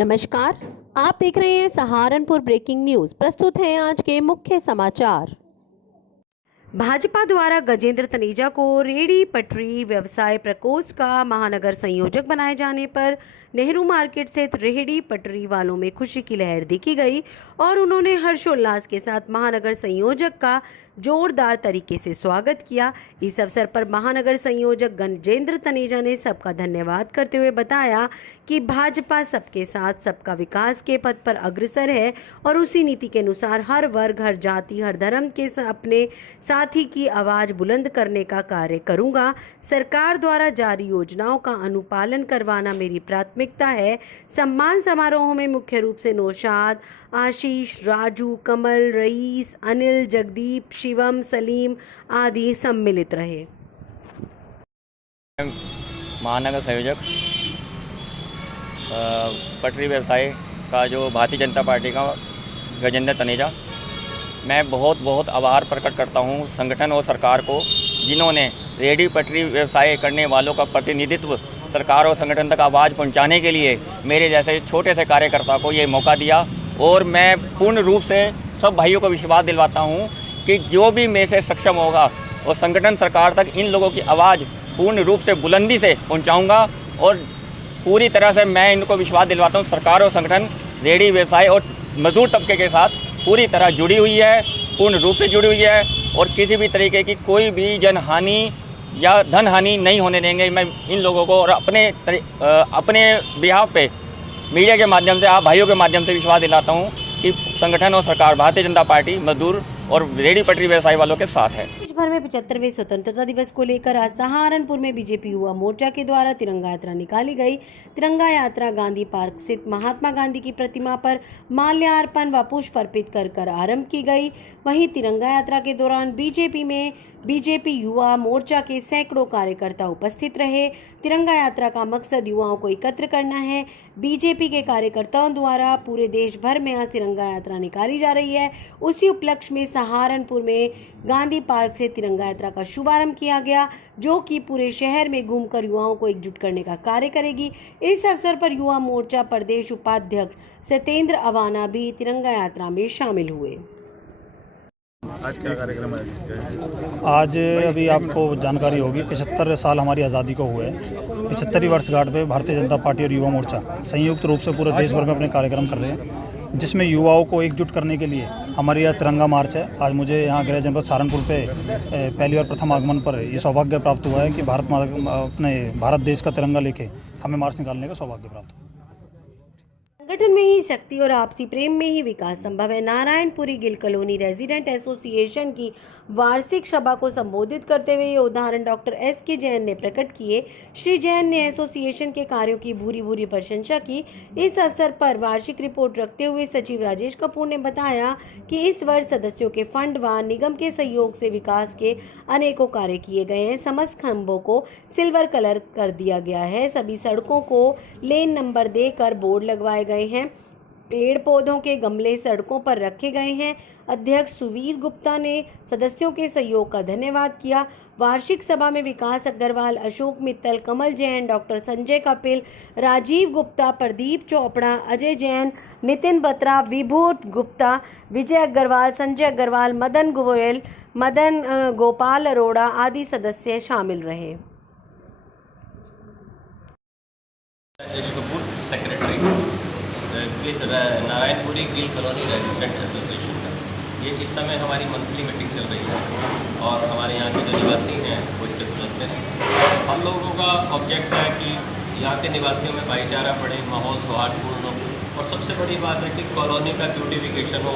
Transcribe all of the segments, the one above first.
नमस्कार। आप देख रहे हैं सहारनपुर ब्रेकिंग न्यूज। प्रस्तुत हैं आज के मुख्य समाचार। भाजपा द्वारा गजेंद्र तनेजा को रेहड़ी पटरी व्यवसाय प्रकोष्ठ का महानगर संयोजक बनाए जाने पर नेहरू मार्केट स्थित रेहड़ी पटरी वालों में खुशी की लहर देखी गई और उन्होंने हर्षोल्लास के साथ महानगर संयोजक का जोरदार तरीके से स्वागत किया। इस अवसर पर महानगर संयोजक गजेंद्र तनेजा ने सबका धन्यवाद करते हुए बताया कि भाजपा सबके साथ सबका विकास के पथ पर अग्रसर है और उसी नीति के अनुसार हर वर्ग, हर जाति, हर धर्म के अपने साथी की आवाज बुलंद करने का कार्य करूंगा। सरकार द्वारा जारी योजनाओं का अनुपालन करवाना मेरी प्राथमिकता है। सम्मान समारोह में मुख्य रूप से नौशाद, आशीष, राजू, कमल, रईस, अनिल, जगदीप, शिवम, सलीम आदि सम्मिलित रहे। महानगर संयोजक पटरी व्यवसाय का जो भारतीय जनता पार्टी का गजेंद्र तनेजा, मैं बहुत आभार प्रकट करता हूं संगठन और सरकार को, जिन्होंने रेहड़ी पटरी व्यवसाय करने वालों का प्रतिनिधित्व सरकार और संगठन तक आवाज़ पहुंचाने के लिए मेरे जैसे छोटे से कार्यकर्ता को ये मौका दिया। और मैं पूर्ण रूप से सब भाइयों को विश्वास दिलवाता हूं कि जो भी मेरे से सक्षम होगा और संगठन सरकार तक इन लोगों की आवाज़ पूर्ण रूप से बुलंदी से पहुँचाऊँगा। और पूरी तरह से मैं इनको विश्वास दिलवाता हूँ सरकार और संगठन रेहड़ी व्यवसाय और मजदूर तबके के साथ पूरी तरह जुड़ी हुई है, पूर्ण रूप से जुड़ी हुई है और किसी भी तरीके की कोई भी जनहानि या धन हानि नहीं होने देंगे। मैं इन लोगों को और अपने बिहाफ पे मीडिया के माध्यम से, आप भाइयों के माध्यम से विश्वास दिलाता हूँ कि संगठन और सरकार भारतीय जनता पार्टी मजदूर और रेहड़ी पटरी व्यवसाय वालों के साथ है। देश भर में 75वें स्वतंत्रता दिवस को लेकर आज सहारनपुर में बीजेपी युवा मोर्चा के द्वारा तिरंगा यात्रा निकाली गई। तिरंगा यात्रा गांधी पार्क स्थित महात्मा गांधी की प्रतिमा पर माल्यार्पण व पुष्प अर्पित कर आरंभ की गई। वहीं तिरंगा यात्रा के दौरान बीजेपी युवा मोर्चा के सैकड़ों कार्यकर्ता उपस्थित रहे। तिरंगा यात्रा का मकसद युवाओं को एकत्र करना है। बीजेपी के कार्यकर्ताओं द्वारा पूरे देश भर में आज तिरंगा यात्रा निकाली जा रही है। उसी उपलक्ष्य में सहारनपुर में गांधी पार्क से तिरंगा यात्रा का शुभारंभ किया गया, जो कि पूरे शहर में घूमकर युवाओं को एकजुट करने का कार्य करेगी। इस अवसर पर युवा मोर्चा प्रदेश उपाध्यक्ष सत्येंद्र अवाना भी तिरंगा यात्रा में शामिल हुए। आज क्या कार्यक्रम है? आज अभी आपको जानकारी होगी 75 साल हमारी आज़ादी को हुए। 75वीं वर्षगांठ पे भारतीय जनता पार्टी और युवा मोर्चा संयुक्त रूप से पूरे देश भर में अपने कार्यक्रम कर रहे हैं, जिसमें युवाओं को एकजुट करने के लिए हमारी यह तिरंगा मार्च है। आज मुझे यहाँ गृह जनपद सहारनपुर पे पहली और प्रथम आगमन पर ये सौभाग्य प्राप्त हुआ है कि भारत देश का तिरंगा लेके हमें मार्च निकालने का सौभाग्य प्राप्त हुआ। संगठन में ही शक्ति और आपसी प्रेम में ही विकास संभव है। Narayanpuri Gill colony resident association की वार्षिक सभा को संबोधित करते हुए ये उदाहरण डॉक्टर एस.के. जैन ने प्रकट किए। श्री जैन ने एसोसिएशन के कार्यों की भूरी प्रशंसा की। इस अवसर पर वार्षिक रिपोर्ट रखते हुए सचिव राजेश कपूर ने बताया कि इस वर्ष सदस्यों के फंड व निगम के सहयोग से विकास के अनेकों कार्य किए गए हैं। समस्त खंभों को सिल्वर कलर कर दिया गया है। सभी सड़कों को लेन नंबर देकर बोर्ड लगवाए गए हैं। पेड़ पौधों के गमले सड़कों पर रखे गए हैं। अध्यक्ष सुवीर गुप्ता ने सदस्यों के सहयोग का धन्यवाद किया। वार्षिक सभा में विकास अग्रवाल, अशोक मित्तल, कमल जैन, डॉक्टर संजय कपिल, राजीव गुप्ता, प्रदीप चोपड़ा, अजय जैन, नितिन बत्रा, विभूत गुप्ता, विजय अग्रवाल, संजय अग्रवाल, मदन गोयल, मदन गोपाल अरोड़ा आदि सदस्य शामिल रहे। Rajesh Kapoor, secretary Narayanpuri Gill colony resident association का। ये इस समय हमारी मंथली मीटिंग चल रही है और हमारे यहाँ के जो निवासी हैं वो इसके सदस्य हैं। हम लोगों का ऑब्जेक्ट है कि यहाँ के निवासियों में भाईचारा बढ़े, माहौल सौहार्दपूर्ण हो और सबसे बड़ी बात है कि कॉलोनी का ब्यूटिफिकेशन हो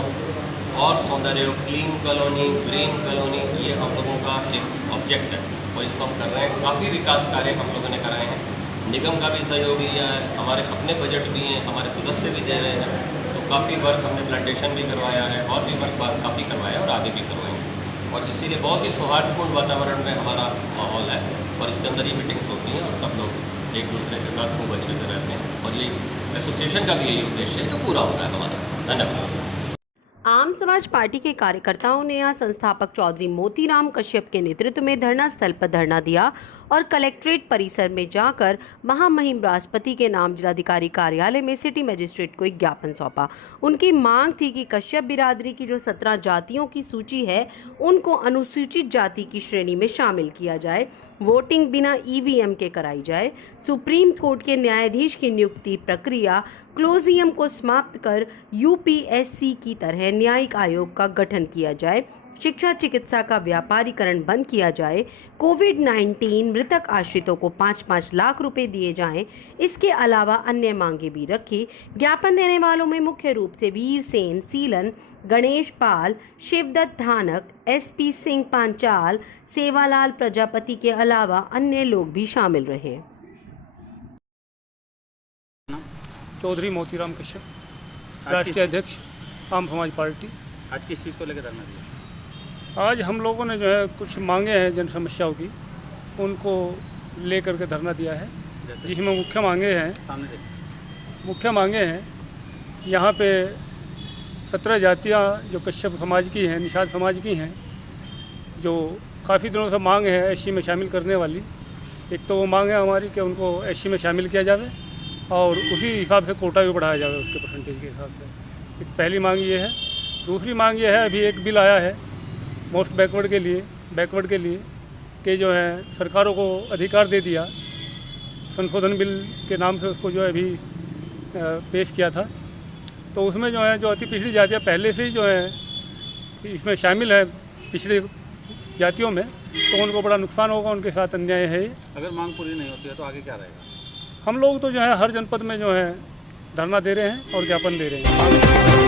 और सौंदर्य हो। क्लीन कॉलोनी, ग्रीन कॉलोनी, ये हम लोगों का एक ऑब्जेक्ट है और इसको हम कर रहे हैं। काफ़ी विकास कार्य हम लोगों ने कराए हैं। निगम का भी सहयोग है, हमारे अपने बजट भी हैं, हमारे सदस्य भी दे रहे हैं। तो काफ़ी वर्क हमने प्लांटेशन भी करवाया है और भी वर्क काफ़ी करवाया और आगे भी करवाएंगे। और इसीलिए बहुत ही सौहार्दपूर्ण वातावरण में हमारा माहौल है और इसके अंदर ये मीटिंग्स होती हैं और सब लोग एक दूसरे के साथ खूब अच्छे से रहते हैं और ये एसोसिएशन का भी यही उद्देश्य है जो पूरा हो रहा है हमारा। धन्यवाद। आम समाज पार्टी के कार्यकर्ताओं ने आज संस्थापक चौधरी मोतीराम कश्यप के नेतृत्व में धरना स्थल पर धरना दिया और कलेक्ट्रेट परिसर में जाकर महामहिम राष्ट्रपति के नाम जिलाधिकारी कार्यालय में सिटी मजिस्ट्रेट को एक ज्ञापन सौंपा। उनकी मांग थी कि कश्यप बिरादरी की जो 17 जातियों की सूची है उनको अनुसूचित जाति की श्रेणी में शामिल किया जाए, वोटिंग बिना ईवीएम के कराई जाए, सुप्रीम कोर्ट के न्यायाधीश की नियुक्ति प्रक्रिया क्लोजियम को समाप्त कर यूपीएससी की तरह न्यायिक आयोग का गठन किया जाए, शिक्षा चिकित्सा का व्यापारीकरण बंद किया जाए, कोविड-19 मृतक आश्रितों को 5-5 लाख रुपए दिए जाएं। इसके अलावा अन्य मांगे भी रखी। ज्ञापन देने वालों में मुख्य रूप से वीर सेन सीलन, गणेश पाल, शिवदत्त धानक, एसपी सिंह पांचाल, सेवालाल प्रजापति के अलावा अन्य लोग भी शामिल रहे। चौधरी मोतीराम कश्यप, राष्ट्रीय अध्यक्ष आम समाज पार्टी। आज किस चीज़ को लेकर धरना दिया? आज हम लोगों ने जो है कुछ मांगे हैं जन समस्याओं की, उनको लेकर के धरना दिया है, जिसमें मुख्य मांगे हैं यहाँ पे 17 जातियाँ जो कश्यप समाज की हैं, निषाद समाज की हैं, जो काफ़ी दिनों से मांग है एससी में शामिल करने वाली। एक तो वो मांग है हमारी कि उनको एससी में शामिल किया जाए और उसी हिसाब से कोटा भी बढ़ाया जाए उसके परसेंटेज के हिसाब से। एक पहली मांग ये है। दूसरी मांग ये है, अभी एक बिल आया है मोस्ट बैकवर्ड के लिए कि जो है सरकारों को अधिकार दे दिया, संशोधन बिल के नाम से उसको जो है अभी पेश किया था। तो उसमें जो है जो अति पिछड़ी जातियाँ पहले से ही जो है इसमें शामिल है पिछड़ी जातियों में, तो उनको बड़ा नुकसान होगा, उनके साथ अन्याय है। अगर मांग पूरी नहीं होती है तो आगे क्या रहेगा? हम लोग तो जो है हर जनपद में जो है धरना दे रहे हैं और ज्ञापन दे रहे हैं।